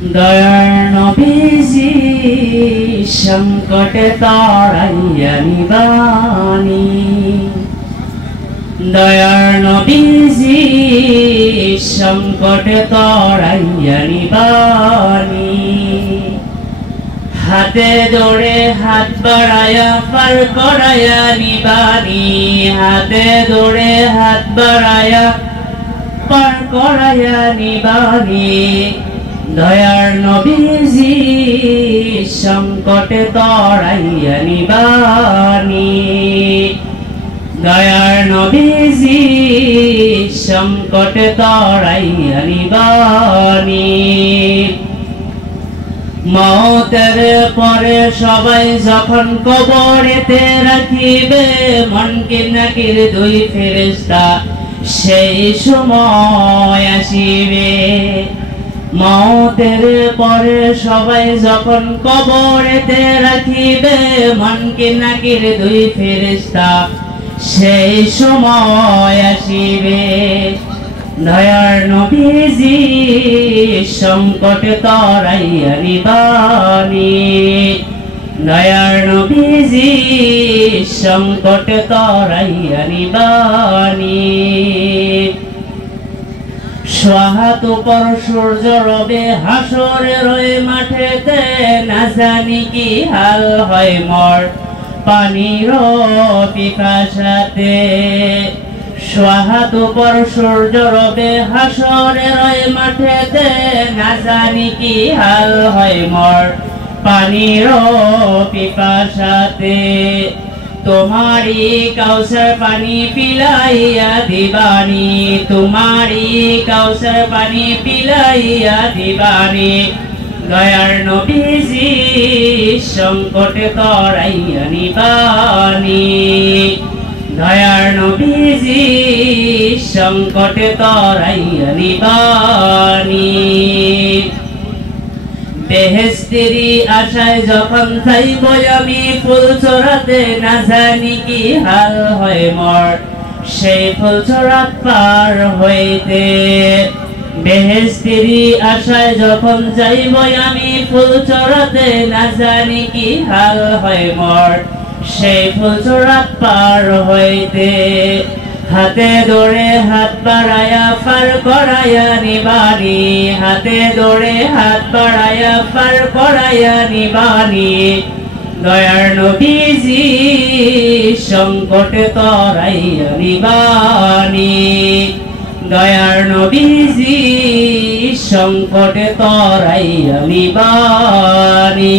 দয়ার নবীজি সংকটে তাড়াইয়া নিবানি দয়ার নবীজি সংকটে তাড়াইয়া নিবানি হাতে ধরে হাত বাড়ায়া পার করায়া নিবানি হাতে ধরে হাত বাড়ায়া পার করায়া নিবানি দয়ার নবীজি সংকটে তাড়াইয়া নিবানি দয়ার নবীজি সংকটে তাড়াইয়া নিবানি মওতের পরে সবাই যখন কবরেতে রাখিবে মুনকির নাকির দুই ফেরেশতা সেই সময় আসিবে মওতের পরে সবাই যখন কবরেতে রাখিবে মুনকির নাকির দুই ফেরেশতা সেই সময় আসিবে দয়ার নবীজি সংকটে তাড়াইয়া নিবানি দয়ার নবীজি সংকটে তাড়াইয়া নিবানি সোহাত পর সূর্য রবে হাসরের ওই মাঠেতে না জানি কি হাল হয় মোর পানির পিপাসাতে সোহাত পর সূর্য রবে হাসরের ওই মাঠেতে না জানি কি হাল হয় মোর পানির পিপাসাতে তোমারি কাউসার পানি পিলাইয়া দিবানি তোমারি কাউসার পানি পিলাইয়া দিবানি দয়ার নবীজি সংকটে তাড়াইয়া নিবানি দয়ার নবীজি সংকটে তাড়াইয়া নিবানি বেহেশতেরি আশায় যখন যাইব আমি ফুল চড়াতে না জানি কি হাল হয় মোর সেই ফুল চড়াত পার হইতে বেহেশতেরি আশায় যখন যাইব আমি ফুল চড়াতে না জানি কি হাল হয় মোর সেই ফুল চড়াত পার হইতে হাতে ধরে হাত বাড়ায়া পার করায়া নিবানি হাতে ধরে হাত বাড়ায়া পার করায়া নিবানি দয়ার নবীজি সংকটে তাড়াইয়া নিবানি দয়ার নবীজি সংকটে তাড়াইয়া নিবানি